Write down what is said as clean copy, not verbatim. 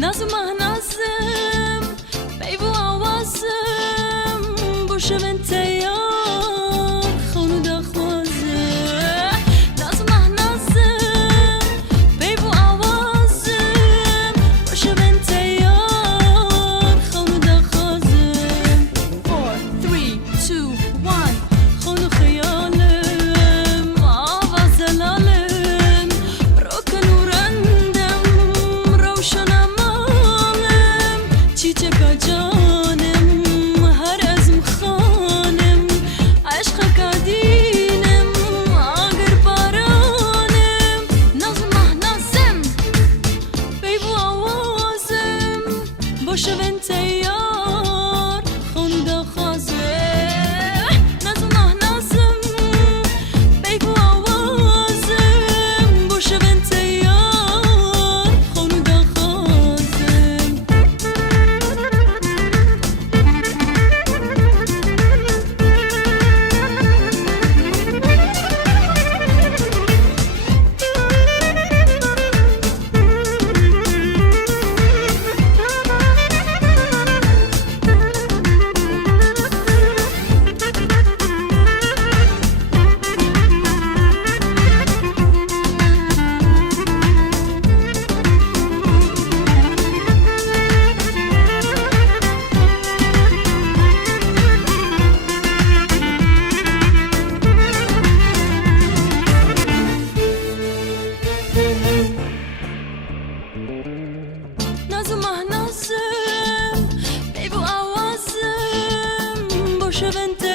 نازم نازم بیبو آوازم باشه من تیار خونو دخوازم نازم نازم بیبو آوازم باشه من تیار خونو دخوازم 4 3 2 1 خونو خیالم آواز لالم روکن و رندم روشنم چیچکا جانم هر ازم خانم عشق کدینم آگر بارانم نازم نازم بیبو آوازم باشه من تیار خونده خوازم نازم نازم بیبو آوازم باشه من تیار خونده خوازم نازم بیبو آوازم باشه بنت